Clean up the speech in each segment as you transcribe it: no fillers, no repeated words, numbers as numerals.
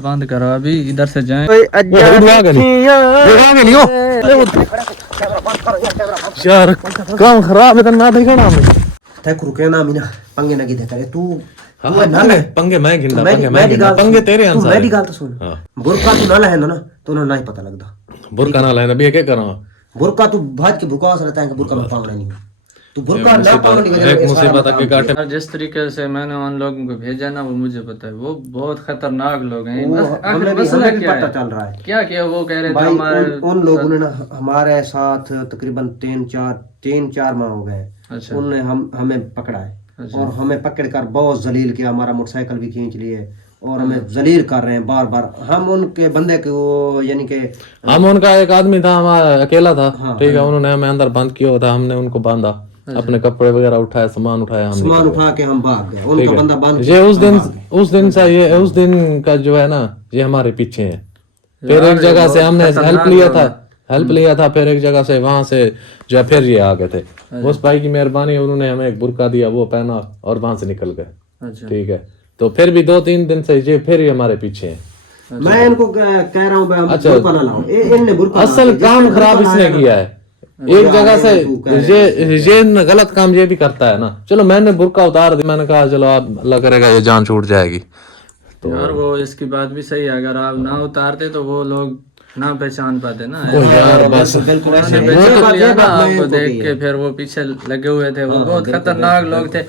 बंद करो अभी इधर से जाएं। यार काम खराब है ना देखो ना तक रुके ना मीना पंगे ना गिदे करे तू पंगे मैं गिनदा पंगे तेरे तू अनुसार मेरी गल तो सुन बुरका तू ना लहन ना तो ना ही पता लगदा बुरका ना लेना भी क्या करा बुरका तू भाज के भुकास रहता है कि बुरका में पावना नहीं तू बुरका ना पावना नहीं एक मुसीबत के काटे और जिस तरीके से मैंने उन लोगों को भेजा ना वो मुझे पता है वो बहुत खतरनाक लोग हैं। हमें भी पता चल रहा है क्या किया वो कह रहे थे भाई हमारे उन लोगों ने ना हमारे साथ तकरीबन 3-4 माह हो गए। अच्छा। उन्होंने हमें पकड़ा है और हमें पकड़ कर बहुत जलील किया, हमारा मोटरसाइकिल भी खींच लिए और हमें जलील कर रहे हैं बार बार। हम उनके बंदे को यानी कि हम उनका एक आदमी था हमारा अकेला था ठीक है उन्होंने हमें अंदर बंद किया हुआ था हमने उनको बांधा अपने कपड़े वगैरह उठाए सामान उठाया हम सामान उठा के हम भाग गए उनका बंदा बांध ये उस दिन का जो है ना ये हमारे पीछे है। फिर एक जगह से हमने हेल्प लिया था फिर एक जगह से वहां से जो है फिर ये आ गए थे। उस भाई की मेहरबानी उन्होंने हमें एक बुर्का दिया वो पहना और वहां से निकल गए ठीक है। तो फिर भी 2-3 दिन से ये फिर ही हमारे पीछे है। मैं इनको कह रहा हूँ बुरका ना लाओ इनने बुरका असल काम खराब इसने किया है एक जगह से ये गलत काम ये भी करता है ना। चलो मैंने बुर्का उतार दी मैंने कहा चलो आप अल्लाह करेगा ये जान छूट जाएगी तो यार वो इसकी बात भी सही है अगर आप ना उतारते तो वो लोग ना पहचान पाते ना यार बस बिल्कुल आपको देख के फिर वो पीछे लगे हुए थे वो बहुत खतरनाक लोग थे।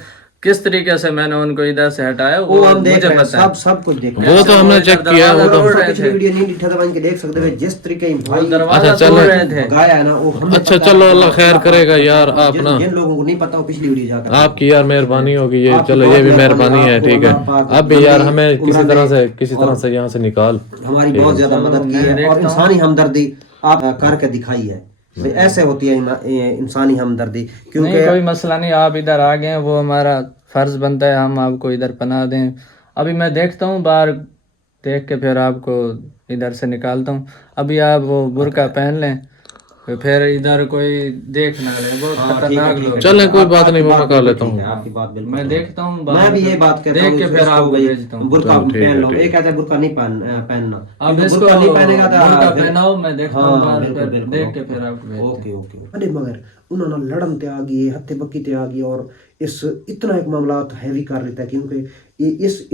किस तरीके से मैंने उनको इधर से हटाया वो हम देख रहे हैं सब कुछ देख रहे हैं वो तो हमने चेक किया वो तो पिछली वीडियो नहीं दिखा था के देख सकते हैं जिस तरीके भाई दरवाजा तोड़ रहे थे गाया है ना वो हम अच्छा चलो अल्लाह खैर करेगा यार आप ना जिन लोगों को नहीं पता वो पिछली वीडियो जाकर आपकी यार मेहरबानी होगी ये चलो ये भी मेहरबानी है ठीक है। अब भी यार हमें किसी तरह से यहाँ से निकाल हमारी बहुत ज्यादा मदद की है और इंसानी हमदर्दी आप करके दिखाई है ऐसे होती है इंसानी हमदर्दी क्योंकि कोई मसला नहीं आप इधर आ गए वो हमारा फर्ज बनता है हम आपको इधर पनाह दें। अभी मैं देखता हूँ बाहर देख के फिर आपको इधर से निकालता हूँ। अभी आप वो बुर्का पहन लें फिर इधर कोई देख ना ले बहुत खतरनाक लोग। चलें कोई बात नहीं वो मैं कर लेता हूँ आपकी बात बिल्कुल मैं देखता हूँ मैं भी ये बात कहता हूँ देख के फिर आपको भेजता हूँ बुर्का पहन लो एक कहता है बुर्का नहीं पहनना अब इसको नहीं पहनेगा तो बुर्का पहनाओ मैं देखता हूँ बाहर देख के फिर आपको भेजता हूँ। ओके अरे मगर उन्होंने लड़न ते आ गई हत्थे बक्की ते आ गई और इस इतना एक मामला हैवी कर लेता है क्योंकि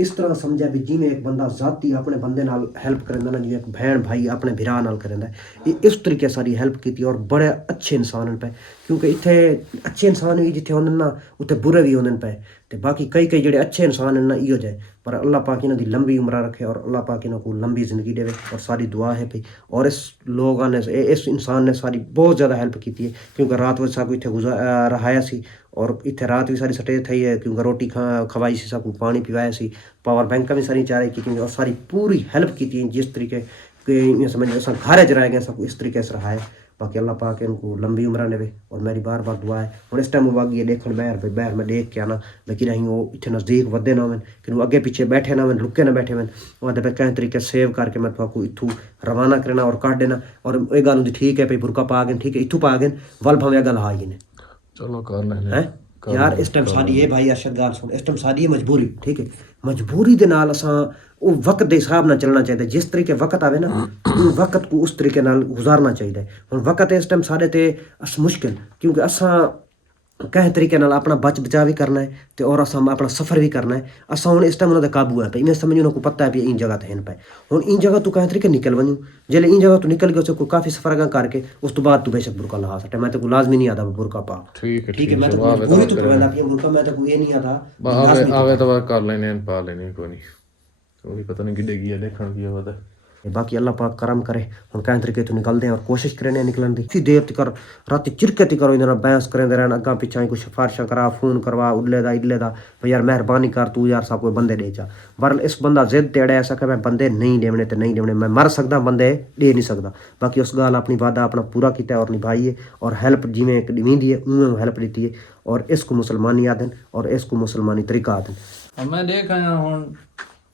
इस तरह समझा भी जिमें एक बंदा जाती अपने बंदे नाल हेल्प करेंदा ना जिवें एक भैन भाई अपने भरा नाल करेंदा ये इस तरीके सारी हेल्प की और बड़े अच्छे इंसान पे क्योंकि इत्थे अच्छे इंसान भी जिथे होंदे ना उत्थे बुरे भी होंदे पे ते बाकी कई जेडे अच्छे इंसान हैं ना इहो जाए पर अल्लाह पाक इन्हां दी लंबी उम्र रखे और अल्लाह पाक इन्हां को लंबी जिंदगी देवे और सारी दुआ है भाई। और इस लोगों ने इस इंसान ने सारी बहुत ज़्यादा हेल्प की है क्योंकि रात वो साकू इत्थे रहाया सी और इत्थे रात भी सारी सटे थी है क्योंकि रोटी खवाई सी साकू पानी पिवाया सी पावर बैंक भी सारी चारे की और सारी पूरी हेल्प की जिस तरीके के समझ घर च रह गए सबको इस तरीके से रहा है। बाकी अल्लाह पाक इनको लंबी उम्र देवे और मेरी बार बार दुआ है। और इस टाइम वागी है देखने बहर मैं देख के आना लेकिन अं वो इतने नज़दीक वधे ना वन कि अगे पीछे बैठे ना वन रुके ना बैठे वन वहाँ पे कई तरीके सेव करके मैं आपको इतू रवाना करना और काट देना। और ये गल होंगी ठीक है भाई बुरका पा गए ठीक है इतू पा गए वल भावें गल आ गए चलो कर लें है यार इस टाइम साडी ये भाई अरशद गाल सुन इस टाइम साडी मजबूरी ठीक है मजबूरी दे नाल असां वो वक्त के हिसाब नाल चलना चाहिए जिस तरीके वक्त आवे ना वक्त को उस तरीके नाल गुजारना चाहिए। हुण वक्त इस टाइम साढ़े ते मुश्किल क्योंकि असां कई तरीके नाल अपना बच बचा भी करना है तो और असां अपना सफ़र भी करना है असां हुण इस टाइम उन्होंने काबू है पे मैं समझ उनको पता है भी इन जगह ते पे हुण इन जगह तू कई तरीके निकल वञूं जेले इन जगह तू निकल गए कोई काफ़ी सफ़र अगर करके उस तो बाद तू बेशक बुरका लहा सकता मैं तो लाजमी नहीं आता बुरका पा ठीक है मैं तो पूरी तो पहला पिया बुरका मैं तो ये नहीं आता आवे तो कर लेने पा लेने कोई नहीं कोई पता नहीं किड्डे की देखण की होता बाकी अल्लाह पाक करम करे हम कई तरीके तो निकलते हैं और कोशिश करें निकलने की देर तक रात चिरकती करो इन्हें बहस करेंदे रहना अगर पिछा कुछ सिफारिशा करा फोन करवा उडले दा इडले दा यार मेहरबानी कर तू यार सा कोई बंदे दे जा पर इस बंदा जिद तेड़े ऐसा कि मैं बंदे नहीं देवने तो नहीं देवने मैं मर सकदा बंदे दे नहीं सकदा। बाकी उस गाल अपनी वादा अपना पूरा किया और निभाई है और हेल्प जिमें एक दिवींदी है उमें हेल्प दी है और इसको मुसलमानी आदन और इसको मुसलमानी तरीका आदन। मैं देख आया हूँ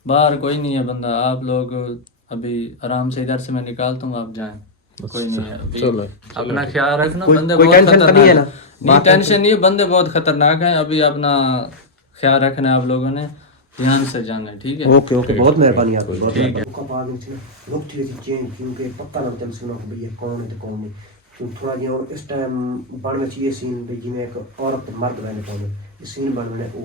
बाहर कोई नहीं है बंदा आप लोग अभी आराम से इधर से मैं निकालता हूँ आप जाएं कोई नहीं है अभी अपना ख्याल रखना बंदे बहुत खतरनाक है नहीं टेंशन नहीं बंदे बहुत खतरनाक हैं अभी अपना ख्याल रखना है आप लोगों ने ध्यान से जाना है, ठीक है। ओके ओके, बहुत मेहरबानी आपकी, बहुत मेहरबानी। कब आ गई थी ना लोग थी चेंज, क्योंकि पता ना चल सुना भैया कौन है तो कौन नहीं, क्योंकि थोड़ा जिहा और इस टाइम बनना चाहिए सीन भी जिवें एक औरत मर्द रहने पाने, सीन बनने वो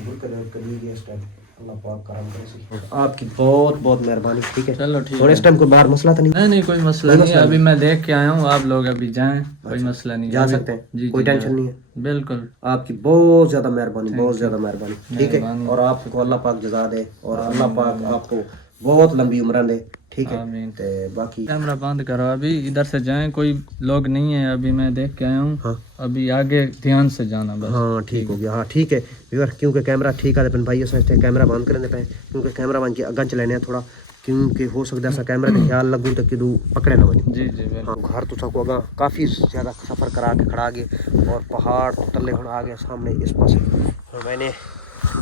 बुरका करिए गया इस टाइम। अल्लाह पाक करम करे। आपकी बहुत बहुत मेहरबानी, ठीक है। चलो ठीक और है। इस टाइम कोई बाहर मसला तो नहीं? नहीं नहीं, कोई मसला नहीं है, अभी मैं देख के आया हूँ, आप लोग अभी जाएं, कोई मसला नहीं है, जा अभी- सकते हैं, जी कोई जी, टेंशन नहीं है। बिल्कुल। आपकी बहुत ज्यादा मेहरबानी, बहुत ज्यादा मेहरबानी, ठीक है। और आपको अल्लाह पाक जज़ा दे और अल्लाह पाक आपको बहुत लंबी उम्र दे, ठीक है। आमीन। ते बाकी कैमरा बंद करो, अभी इधर से जाएं, कोई लोग नहीं है, अभी मैं देख के आया हूँ। हाँ। अभी आगे ध्यान से जाना बस। हाँ ठीक हो गया, हाँ ठीक है व्यूअर, क्योंकि कैमरा ठीक है अपन भाई सोचते कैमरा बंद करने पे, क्योंकि कैमरा बन के अगन चलाने थोड़ा, क्योंकि हो सकता है कैमरा का ख्याल लगू तो किदू पकड़े ना बने। जी जी बिल्कुल। हाँ घर तो सबको अगा काफ़ी ज़्यादा सफ़र करा के खड़ा गए और पहाड़ तो तले हम आ गए सामने इस पास। मैंने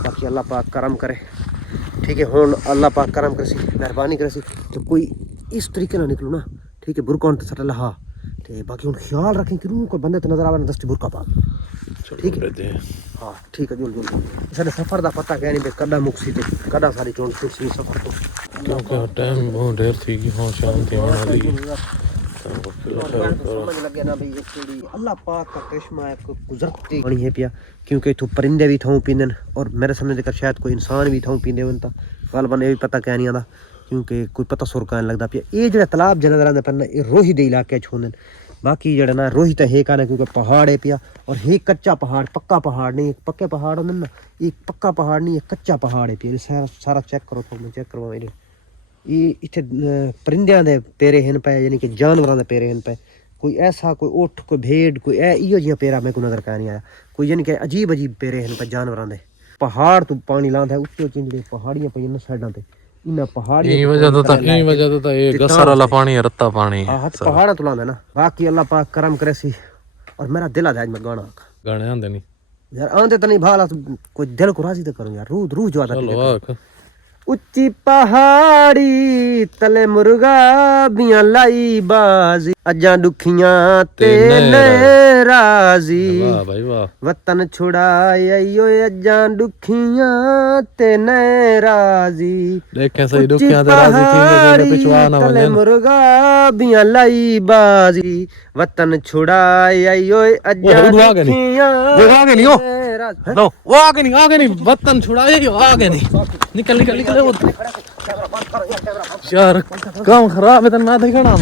बाकी अल्लाह पाक करम करे, ठीक है। हुन अल्लाह पाक करम करे सी, मेहरबानी करे सी, तो कोई इस तरीके ना निकलो ना, ठीक है। बुरका तो सट लहा, तो बाकी हम ख्याल रखें कि कोई बंदे तो नजर आवे ना दस्ती बुरका पा, ठीक है। हाँ ठीक है, जुल जुल साढ़े सफ़र का पता क्या नहीं कदा मुक्सी ते कदा सारी चोन छुटसी सफ़र तो, क्योंकि टाइम बहुत देर थी कि हाँ शाम थी होने लगी। समझ लगे ना भाई ये थोड़ी अल्लाह पाक का करिश्मा है, कोई गुजरती बनी है पिया, क्योंकि इथों परिंदे भी थाऊं पींदन और मेरे सामने देखकर शायद कोई इंसान भी थाऊं पींदे होन ता गल बने भी पता क्या नहीं आता, क्योंकि कोई पता सुर कहन लगदा पिया। ये जेड़ा तालाब जनर आंदे पर ये रोही दे इलाके च होंदे, बाकी जेड़ा ना रोही तो है काने, क्योंकि पहाड़ है पिया और है कच्चा पहाड़, पक्का पहाड़ नहीं। पक्के पहाड़ होंदे ना, ये पक्का पहाड़ नहीं है, कच्चा पहाड़ है पिया। सारा सारा चेक करो, तो मैं चेक करवा ये इतने परिंदियां दे पेरे हैं पे, यानी कि जानवरों दे पेरे हैं पे। कोई ऐसा कोई उठ कोई भेड़ कोई इो जिहा पेरा मैं को नजर का नहीं आया, कोई यानी कि अजीब अजीब पेरे हैं पे जानवरों दे। पहाड़ तो पानी लांदा है, उच्चे उच्चे जेह्ड़े पहाड़ियां पईयां ना साइडां ते, इन्हां पहाड़ियां यही वजह तो ये गसर वाला पानी है, रत्ता पानी है। हाँ पहाड़ा तो लांदा ना। बाकी अल्लाह पाक करम करे सी, और मेरा दिल आ जाए मैं गाना गाने आंदे नहीं यार, आंदे तो नहीं भाला, कोई दिल को राजी तो करो यार, रूह जो आता चलो आख। उच्ची पहाड़ी तले मुर्गा बियां लाई बाजी, अजा दुखियां ते ने राजी, वाह भाई वाह। वतन छुड़ाइयो अजा दुखियां ते ने राजी, देखें सही दुखियां ते राजी थी मेरे पिछवा ना तले वंजन। मुर्गा बियां लाई बाजी, वतन छुड़ाइयो अजा दुखियां वो आगे नहीं हो, लो वो आगे नहीं वतन छुड़ाए, आगे नहीं, निकल निकल निकल। यार काम खराब है, तन मैं देखना